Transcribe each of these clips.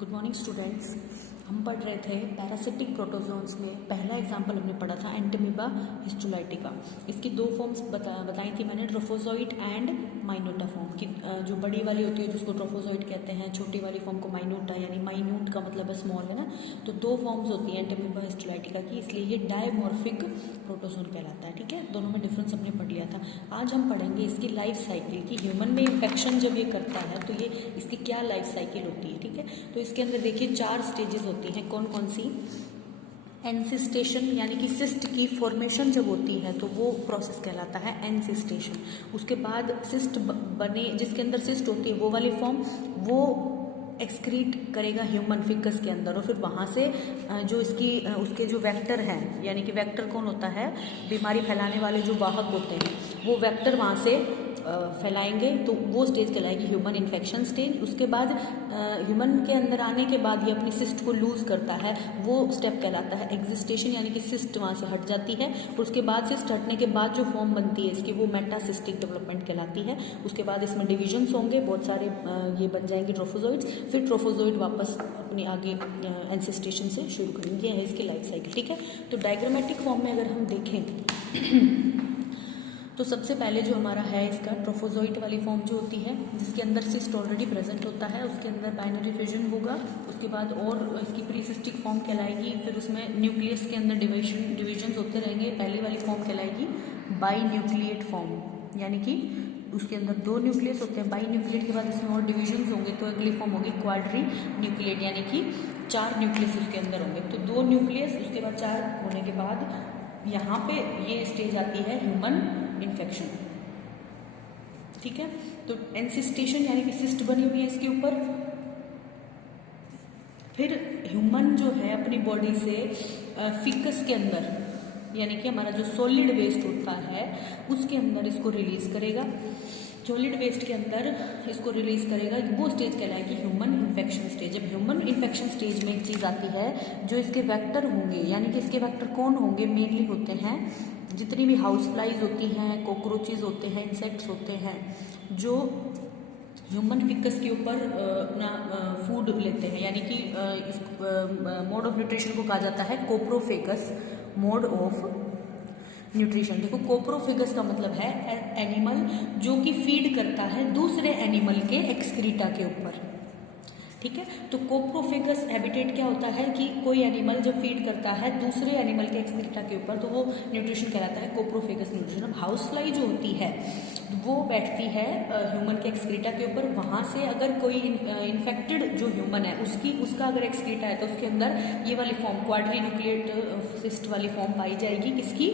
Good morning students. हम पढ़ रहे थे पैरासिटिक प्रोटोजोन्स में पहला एग्जाम्पल हमने पढ़ा था एंटमीबा हिस्टोलाइटिका। इसकी दो फॉर्म्स बताई थी मैंने, ट्रोफोजोइट एंड माइनोटा फॉर्म की। जो बड़ी वाली होती है जिसको ट्रोफोजोइट कहते हैं, छोटी वाली फॉर्म को माइनोटा, यानी माइन्यूट का मतलब है स्मॉल, है ना। तो दो फॉर्म्स होती हैं एंटमीबा हिस्टोलाइटिका की, इसलिए ये डायमॉर्फिक प्रोटोजोन कहलाता है। ठीक है, दोनों में डिफरेंस हमने पढ़ लिया था। आज हम पढ़ेंगे इसकी लाइफ साइकिल की। ह्यूमन में इन्फेक्शन जब ये करता है तो ये इसकी क्या लाइफ साइकिल होती है। ठीक है, तो इसके अंदर देखिए 4 स्टेजेस होती हैं। कौन कौन सी? एनसिस्टेशन, यानी कि सिस्ट की फॉर्मेशन जब होती है तो वो प्रोसेस कहलाता है एनसिस्टेशन। उसके बाद सिस्ट बने, जिसके अंदर सिस्ट होती है वो वाली फॉर्म, वो एक्सक्रीट करेगा ह्यूमन फिकस के अंदर, और फिर वहाँ से जो इसकी उसके जो वेक्टर हैं, यानी कि वेक्टर कौन होता है, बीमारी फैलाने वाले जो वाहक होते हैं, वो वेक्टर वहाँ से फैलाएंगे, तो वो स्टेज कहलाएगी ह्यूमन इन्फेक्शन स्टेज। उसके बाद ह्यूमन के अंदर आने के बाद ये अपनी सिस्ट को लूज करता है, वो स्टेप कहलाता है एग्जिस्टेशन, यानी कि सिस्ट वहाँ से हट जाती है। और उसके बाद सिस्ट हटने के बाद जो फॉर्म बनती है इसकी, वो मेटासिस्टिक डेवलपमेंट कहलाती है। उसके बाद इसमें डिविजन्स होंगे, बहुत सारे ये बन जाएंगे ट्रोफोजोइड्स। फिर ट्रोफोजोइड वापस अपनी आगे एनसिस्टेशन से शुरू करेंगे। है इसकी लाइफ साइकिल। ठीक है, तो डायग्रामेटिक फॉर्म में अगर हम देखें तो सबसे पहले जो हमारा है इसका ट्रोफोजोइट वाली फॉर्म जो होती है, जिसके अंदर सिस्ट ऑलरेडी प्रेजेंट होता है, उसके अंदर बाइनरी फिजन होगा। उसके बाद और इसकी प्रीसिस्टिक फॉर्म कहलाएगी। फिर उसमें न्यूक्लियस के अंदर डिविजन्स होते रहेंगे। पहली वाली फॉर्म कहलाएगी बाई न्यूक्लिएट फॉर्म, यानी कि उसके अंदर 2 न्यूक्लियस होते हैं। बाई न्यूक्लिएट के बाद इसमें और डिविजन्स होंगे तो अगली फॉर्म होगी क्वाड्री न्यूक्लिएट, यानी कि 4 न्यूक्लियस उसके अंदर होंगे। तो 2 न्यूक्लियस, उसके बाद 4 होने के बाद यहाँ पे ये स्टेज आती है ह्यूमन इन्फेक्शन। ठीक है, तो एनसिस्टेशन यानी कि सिस्ट बनी हुई है इसके ऊपर। फिर ह्यूमन जो है अपनी बॉडी से फिकस के अंदर, यानी कि हमारा जो सॉलिड वेस्ट होता है उसके अंदर इसको रिलीज करेगा। सॉलिड वेस्ट के अंदर इसको रिलीज करेगा, वो स्टेज कहलाएगी ह्यूमन इन्फेक्शन स्टेज। जब ह्यूमन इन्फेक्शन स्टेज में एक चीज़ आती है, जो इसके वेक्टर होंगे, यानी कि इसके वेक्टर कौन होंगे, मेनली होते हैं जितनी भी हाउस फ्लाइज होती हैं, कॉकरोचेज होते हैं, इंसेक्ट्स होते हैं, जो ह्यूमन फिकस के ऊपर अपना फूड लेते हैं, यानी कि इस मोड ऑफ न्यूट्रिशन को कहा जाता है कोप्रोफेगस मोड ऑफ न्यूट्रिशन। देखो, कोप्रोफेगस का मतलब है एनिमल जो कि फीड करता है दूसरे एनिमल के एक्सक्रीटा के ऊपर। ठीक है, तो कोप्रोफेगस हैबिटेट क्या होता है कि कोई एनिमल जब फीड करता है दूसरे एनिमल के एक्सक्रीटा के ऊपर, तो वो न्यूट्रिशन कहलाता है कोप्रोफेगस न्यूट्रिशन। अब हाउस फ्लाई जो होती है वो बैठती है ह्यूमन के एक्सक्रीटा के ऊपर। वहाँ से अगर कोई इन्फेक्टेड जो ह्यूमन है उसका अगर एक्सक्रीटा है तो उसके अंदर ये वाली फॉर्म क्वाड्री न्यूक्लिएट सिस्ट वाली फॉर्म पाई जाएगी, किसकी,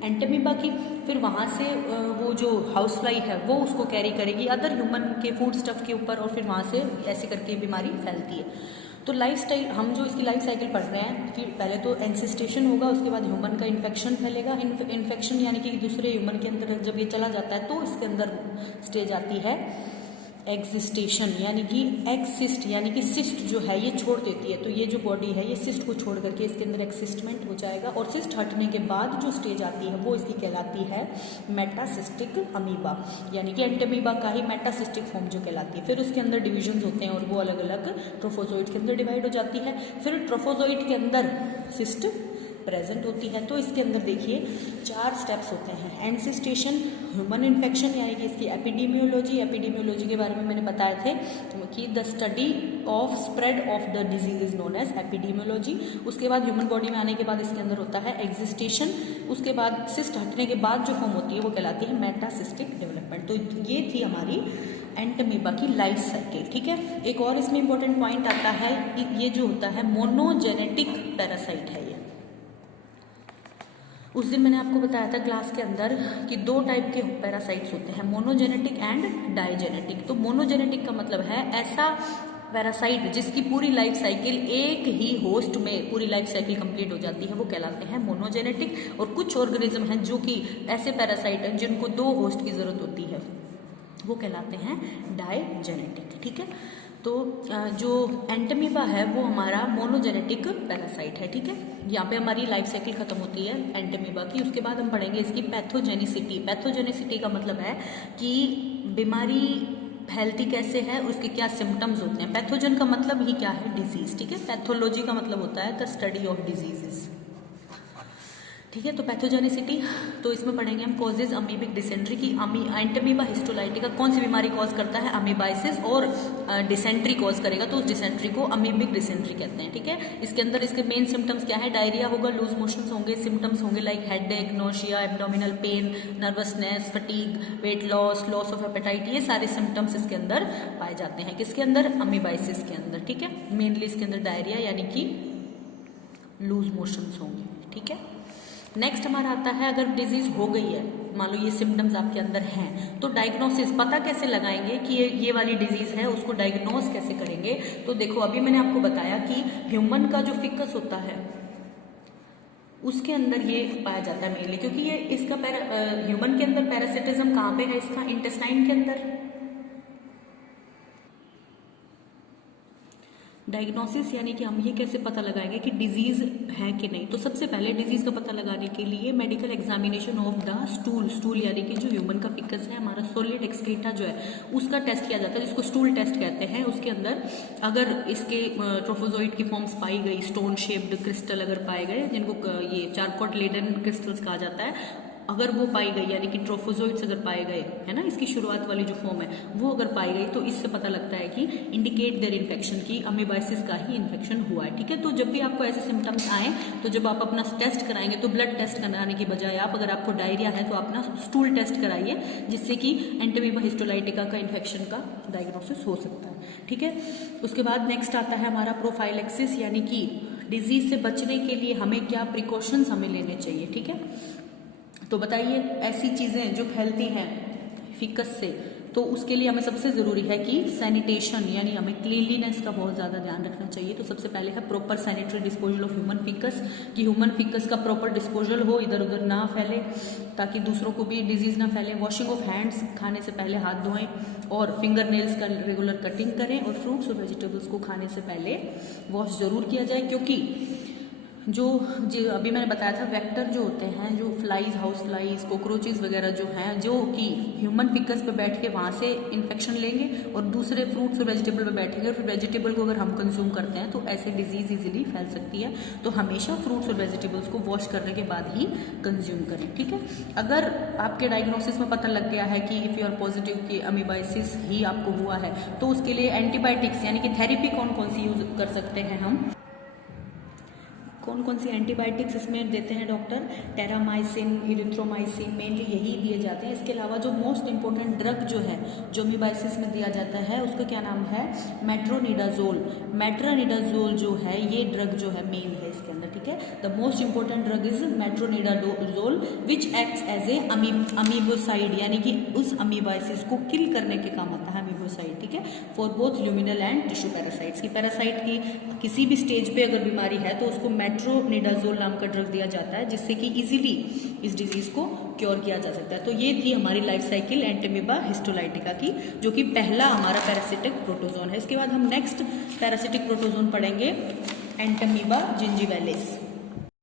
एंटमीबा की। फिर वहाँ से वो जो हाउस फ्लाई है वो उसको कैरी करेगी अदर ह्यूमन के फूड स्टफ के ऊपर, और फिर वहाँ से ऐसे करके बीमारी फैलती है। तो लाइफ स्टाइल, हम जो इसकी लाइफ साइकिल पढ़ रहे हैं कि पहले तो एनसिस्टेशन होगा, उसके बाद ह्यूमन का इन्फेक्शन फैलेगा। इन्फेक्शन यानी कि दूसरे ह्यूमन के अंदर जब ये चला जाता है तो इसके अंदर स्टेज आती है एग्जिस्टेशन, यानी कि एक्सिस्ट, यानी कि सिस्ट जो है ये छोड़ देती है। तो ये जो बॉडी है ये सिस्ट को छोड़ करके इसके अंदर एक्सिस्टमेंट हो जाएगा, और सिस्ट हटने के बाद जो स्टेज आती है वो इसकी कहलाती है मेटासिस्टिक अमीबा, यानी कि एंटमीबा का ही मेटासिस्टिक फॉर्म जो कहलाती है। फिर उसके अंदर डिविजन्स होते हैं और वो अलग अलग ट्रोफोजोइड के अंदर डिवाइड हो जाती है। फिर ट्रोफोजोइड के अंदर सिस्ट प्रेजेंट होती है। तो इसके अंदर देखिए 4 स्टेप्स होते हैं। एनसिस्टेशन, ह्यूमन इन्फेक्शन, यानी कि इसकी एपिडेमियोलॉजी के बारे में मैंने बताए थे कि the study of spread of the disease is known as epidemiology. उसके बाद ह्यूमन बॉडी में आने के बाद इसके अंदर होता है एग्जिस्टेशन। उसके बाद सिस्ट हटने के बाद जो फॉर्म होती है वो कहलाती है मेटासिस्टिक डेवलपमेंट। तो ये थी हमारी एंटमीबा की लाइफ साइकिल। ठीक है, एक और इसमें इंपॉर्टेंट पॉइंट आता है कि ये जो होता है मोनोजेनेटिक पैरासाइट है। ये उस दिन मैंने आपको बताया था क्लास के अंदर कि 2 टाइप के पैरासाइट्स होते हैं, मोनोजेनेटिक एंड डाइजेनेटिक। तो मोनोजेनेटिक का मतलब है ऐसा पैरासाइट जिसकी पूरी लाइफ साइकिल एक ही होस्ट में पूरी लाइफ साइकिल कंप्लीट हो जाती है, वो कहलाते हैं मोनोजेनेटिक। और कुछ ऑर्गेनिज्म हैं जो कि ऐसे पैरासाइट हैं जिनको 2 होस्ट की जरूरत होती है, वो कहलाते हैं डाइजेनेटिक। ठीक है, तो जो एंटमीबा है वो हमारा मोनोजेनेटिक पैरासाइट है। ठीक है, यहाँ पे हमारी लाइफ साइकिल खत्म होती है एंटमीबा की। उसके बाद हम पढ़ेंगे इसकी पैथोजेनिसिटी। पैथोजेनिसिटी का मतलब है कि बीमारी फैलती कैसे है, उसके क्या सिम्टम्स होते हैं। पैथोजन का मतलब ही क्या है, डिजीज, ठीक है। पैथोलॉजी का मतलब होता है द स्टडी ऑफ डिजीजेस, ठीक है। तो पैथोजेनिसिटी, तो इसमें पढ़ेंगे हम कॉजेज अमीबिक डिसेंट्री की। एंटमीबा हिस्टोलाइटिका कौन सी बीमारी कॉज करता है, अमीबाइसिस, और डिसेंट्री कॉज करेगा तो उस डिसेंट्री को अमीबिक डिसेंट्री कहते हैं, ठीक है। इसके अंदर इसके मेन सिम्टम्स क्या है, डायरिया होगा, लूज मोशंस होंगे, सिम्टम्स होंगे like headache, nausea, abdominal pain, nervousness, fatigue, weight loss, loss of appetite, ये सारे सिम्टम्स इसके अंदर पाए जाते हैं। किसके अंदर, अमीबाइसिस के अंदर, ठीक है। मेनली इसके अंदर डायरिया यानी कि लूज मोशंस होंगे, ठीक है। नेक्स्ट हमारा आता है, अगर डिजीज हो गई है, मान लो ये सिम्टम्स आपके अंदर हैं, तो डायग्नोसिस पता कैसे लगाएंगे कि ये वाली डिजीज है, उसको डायग्नोस कैसे करेंगे। तो देखो अभी मैंने आपको बताया कि ह्यूमन का जो फिकस होता है उसके अंदर ये पाया जाता है मेनली, क्योंकि ये इसका ह्यूमन के अंदर पैरासिटिज्म कहाँ पे है, इसका इंटेस्टाइन के अंदर। डायग्नोसिस यानी कि हम ये कैसे पता लगाएंगे कि डिजीज है कि नहीं। तो सबसे पहले डिजीज का पता लगाने के लिए medical examination of the stool यानी कि जो ह्यूमन का फिकस है, हमारा सॉलिड एक्सक्रीटा जो है उसका टेस्ट किया जाता है, जिसको स्टूल टेस्ट कहते हैं। उसके अंदर अगर इसके ट्रोफोजोइड की फॉर्म्स पाई गई, स्टोन शेप्ड क्रिस्टल अगर पाए गए, जिनको ये चारकोट लेडन क्रिस्टल्स कहा जाता है, अगर वो पाई गई यानी कि ट्रोफोजोइड्स अगर पाए गए, है ना, इसकी शुरुआत वाली जो फॉर्म है वो अगर पाई गई, तो इससे पता लगता है कि इंडिकेट देयर इन्फेक्शन की अमीबाइसिस का ही इन्फेक्शन हुआ है, ठीक है। तो जब भी आपको ऐसे सिम्टम्स आए, तो जब आप अपना टेस्ट कराएंगे तो ब्लड टेस्ट कराने की बजाय आप, अगर आपको डायरिया है तो अपना स्टूल टेस्ट कराइए, जिससे कि एंटमीबा हिस्टोलाइटिका का इन्फेक्शन का डायग्नोसिस हो सकता है, ठीक है। उसके बाद नेक्स्ट आता है हमारा प्रोफाइलेक्सिस, यानी कि डिजीज से बचने के लिए हमें क्या प्रिकॉशंस हमें लेने चाहिए, ठीक है। तो बताइए ऐसी चीज़ें जो फैलती हैं फिकस से, तो उसके लिए हमें सबसे ज़रूरी है कि सैनिटेशन, यानी हमें क्लीनलीनेस का बहुत ज़्यादा ध्यान रखना चाहिए। तो सबसे पहले है proper sanitary disposal of human ficus, कि ह्यूमन फिकस का प्रॉपर डिस्पोजल हो, इधर उधर ना फैले, ताकि दूसरों को भी डिजीज़ ना फैले। वॉशिंग ऑफ हैंड्स, खाने से पहले हाथ धोएं, और फिंगर नेल्स का रेगुलर कटिंग करें, और फ्रूट्स और वेजिटेबल्स को खाने से पहले वॉश ज़रूर किया जाए, क्योंकि जो अभी मैंने बताया था वेक्टर जो होते हैं, जो फ्लाइज, हाउस फ्लाइज, कॉकरोचेस वगैरह जो हैं, जो कि ह्यूमन फिकस पे बैठ के वहाँ से इन्फेक्शन लेंगे और दूसरे फ्रूट्स और वेजिटेबल पे बैठेंगे, और फिर वेजिटेबल को अगर हम कंज्यूम करते हैं तो ऐसे डिजीज इजीली फैल सकती है। तो हमेशा फ्रूट्स और वेजिटेबल्स को वॉश करने के बाद ही कंज्यूम करें, ठीक है। अगर आपके डायग्नोसिस में पता लग गया है कि इफ़ यू आर पॉजिटिव कि अमीबाइसिस ही आपको हुआ है, तो उसके लिए एंटीबायोटिक्स यानी कि थेरेपी कौन कौन सी यूज कर सकते हैं हम, कौन कौन सी एंटीबायोटिक्स इसमें देते हैं डॉक्टर, टेरामाइसिन, इरिथ्रोमाइसिन, मेनली यही दिए जाते हैं। इसके अलावा जो मोस्ट इंपॉर्टेंट ड्रग जो है जो अमीबाइसिस में दिया जाता है, उसका क्या नाम है, मेट्रोनिडाजोल। मेट्रोनिडाजोल जो है ये ड्रग जो है मेन है इसके अंदर, ठीक है। The most important drug is metronidazole which acts as a amoebicide, यानी कि उस अमीबाइसिस को किल करने के काम आता है अमीबोसाइड, ठीक है, for both luminal and tissue parasites. की पैरासाइट की किसी भी स्टेज पे अगर बीमारी है तो उसको मेट्रोनिडाजोल नाम का ड्रग दिया जाता है, जिससे कि इजीली इस डिजीज को क्योर किया जा सकता है। तो ये थी हमारी लाइफ साइकिल एंटमीबा हिस्टोलाइटिका की, जो कि पहला हमारा पैरासिटिक प्रोटोजोन है। इसके बाद हम नेक्स्ट पैरासिटिक प्रोटोजोन पढ़ेंगे एंटमीबा जिंजीवैलिस।